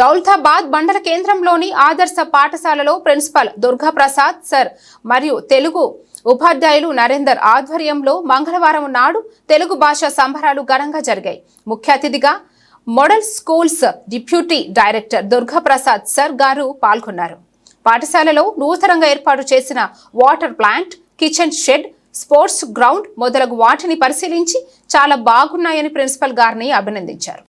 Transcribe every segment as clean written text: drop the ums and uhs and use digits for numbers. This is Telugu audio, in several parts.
దౌలతాబాద్ మండల కేంద్రంలోని ఆదర్శ పాఠశాలలో ప్రిన్సిపల్ దుర్గా ప్రసాద్ సర్ మరియు తెలుగు ఉపాధ్యాయులు నరేందర్ ఆధ్వర్యంలో మంగళవారం నాడు తెలుగు భాష సంబరాలు ఘనంగా జరిగాయి. ముఖ్య అతిథిగా model schools deputy director Durga Prasad sir గారు పాల్గొన్నారు. పాఠశాలలో నూతనంగా ఏర్పాటు చేసిన water plant, kitchen shed, sports ground మొదలగు వాటిని పరిశీలించి చాలా బాగున్నాయని ప్రిన్సిపల్ గారిని అభినందించారు.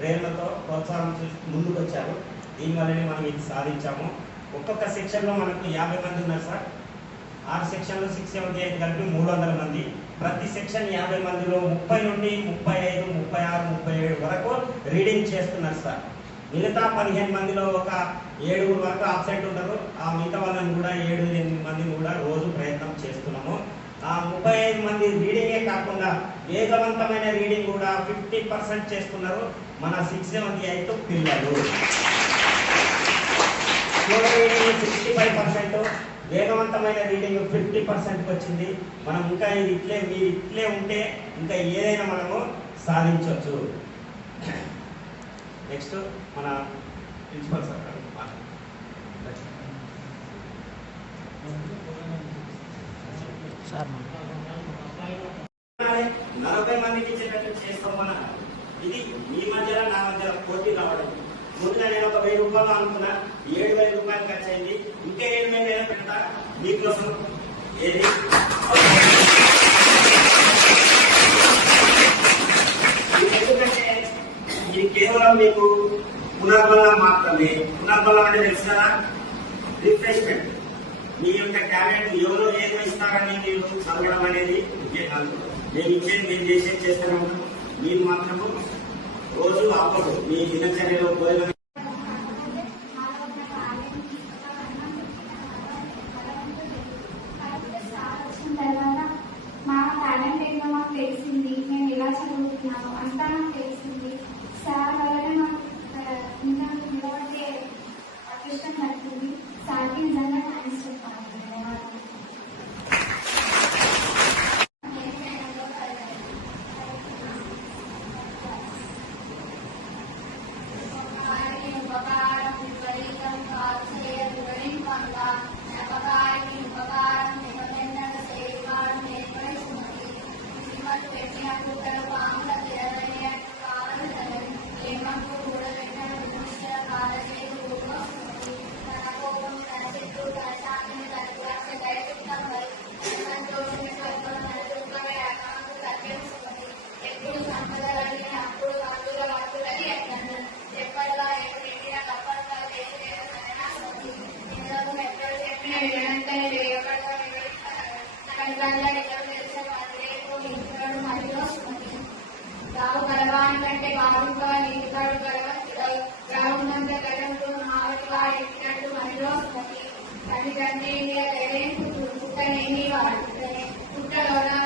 ప్రేరణతో ప్రోత్సాహం ముందుకు వచ్చారు. దీనివల్లనే మనం ఇది సాధించాము. ఒక్కొక్క సెక్షన్లో మనకు 50 మంది ఉన్నారు సార్. 6 సెక్షన్లు 6, 7, 8 కలిపి 300 మంది. ప్రతి సెక్షన్ 50 మందిలో 30 నుండి 35, 36, 37 వరకు రీడింగ్ చేస్తున్నారు సార్. మిగతా 15 మందిలో ఒక 7 వరకు అబ్సెంట్ ఉంటారు. ఆ మిగతా వాళ్ళని కూడా 7-8 మందిని కూడా రోజు ప్రయత్నం చేస్తున్నాము. ఆ 35 మంది రీడింగే కాకుండా వేగవంతమైన రీడింగ్ కూడా 50% చేస్తున్నారు మన 6, 7, 8 పిల్లలు. 65%, వేగవంతమైన రీడింగ్ 50% వచ్చింది. మనం ఇంకా మీరు ఇట్లే ఉంటే ఇంకా ఏదైనా మనము సాధించవచ్చు. నెక్స్ట్ మన ప్రిన్సిపల్ సార్ 40 మందికి ఇచ్చేటట్టు చేస్తామన్నా. ఇది మీ మధ్యలో నా మధ్యలో పోటీ కావడం. ముందుగా నేను ఒక 1000 రూపాయలు అనుకున్నా, 7000 రూపాయలు ఖర్చు అయింది. ఇంకా 7000 పెడతా మీకోసం. ఏది ఎందుకంటే ఇది కేవలం మీకు పునర్బలం మాత్రమే. పునర్బలం అంటే తెలుసు కదా, రిఫ్రెష్మెంట్. మీ యొక్క టాలెంట్ ఎవరో ఏదో ఇస్తారని మీరు చదవడం అనేది నేను ఇచ్చేది నేను చేసేది చేస్తూనే ఉంటాను. మీరు మాత్రము రోజు అవ్వదు మీ దినచర్యలో పోయిన మా టాలెంట్ ఏంటో మాకు తెలిసింది. మేము ఎలా చదువుతున్నాము అంతా నాకు తెలిసింది. సార్ వల్లనే మాకు ఇంకా నిలబడే అదృష్టం పడుతుంది. సార్కి నిజంగా థ్యాంక్స్ చెప్పాలి. రావు గలవానికంటే బాగుంటా నీటికాడు గ్రౌండ్ గడంతో మావటిగా ఎక్కినట్టు మనలో తల్లిదండ్రి పుట్టనేని వాడు పుట్టలోనా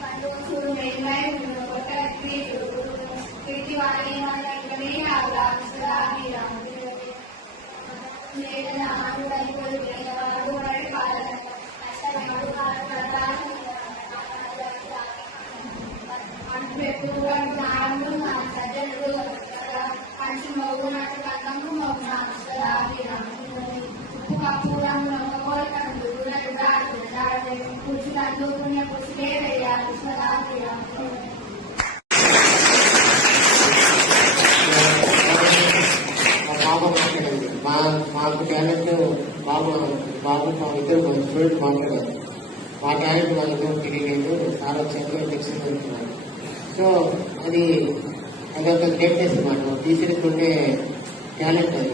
పండు చూడు మేమై తిరిగి వారి మనమే మాకు టాలెంట్ బాబు మా ఇద్దరు స్టూడెంట్ మాట్లాడారు. మా టాలెంట్ మా ఇద్దరు తెలియలేదు. చాలా చక్కగా టెక్స్ట్ పెడుతున్నారు. సో అదొక గ్రేట్నెస్ అన్నమాట. టీచర్కి ఉండే టాలెంట్ అది.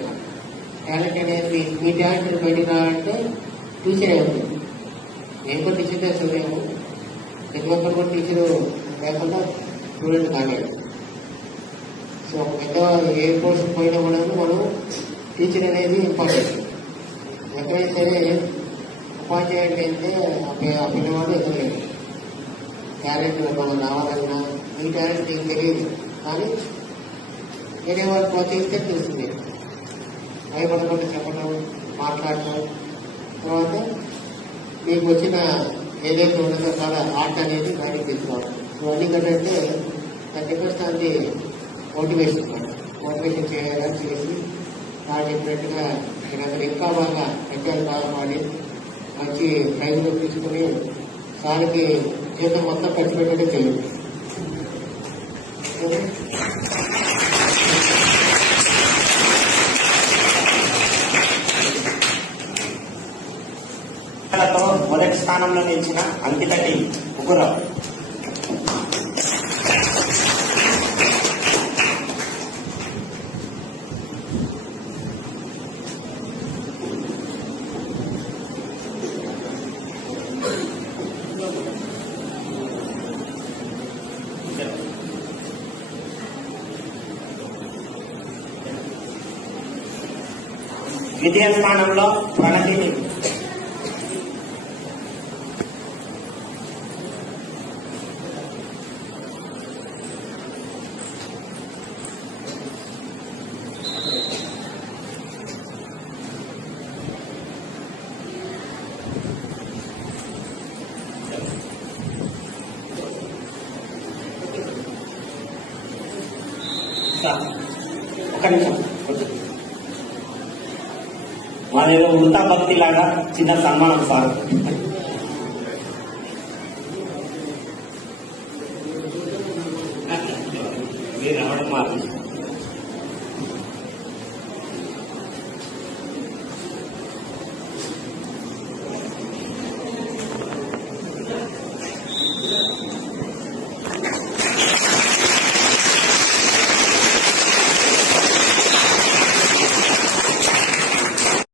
టాలెంట్ అనేది మీ టాలెంట్ బయటికి రావాలంటే టీచరే ఉంటుంది. మేము కూడా టీచర్గా చదివాము. ప్రతి ఒక్కరు కూడా టీచరు లేకుండా స్టూడెంట్ కాలేదు. సో పెద్ద ఏ కోర్సు పోయినా కూడా మనం టీచర్ అనేది ఇంపార్టెంట్. ఎక్కడైతే ఉపాధ్యాయుడు అయితే ఆ పిల్లవాడు ఎదురలేదు. టాలెంట్ మనం రావాలన్నా ఈ టాలెంట్ నీకు తెలియదు, కానీ వేరే వాళ్ళు ప్రోత్సహిస్తే తెలుస్తుంది. భయపడకుండా చెప్పడం, మాట్లాడటం, తర్వాత మీకు వచ్చిన ఏదైతే ఉన్నదో చాలా ఆర్ట్ అనేది బయటకు తీసుకోవడం. ఇవన్నీ కంటే 30% మోటివేషన్ చేయాలని చేసి వాళ్ళు చెప్పినట్టుగా నేను ఇంకా బాగా పెద్దలు బాగా పాడి మంచి ప్రైజులు తీసుకుని దానికి జీతం మొత్తం ఖర్చు పెట్టడం తెలియదు. మొదటి స్థానంలో నిలిచిన అంకిత టీం ముగ్గురు. ద్వితీయ స్థానంలో ప్రణతిని. ఒక నిమిషం, మాదేదో వృతా భక్తి లాగా చిన్న సన్మానం సార్. మీరు రావడం మాకు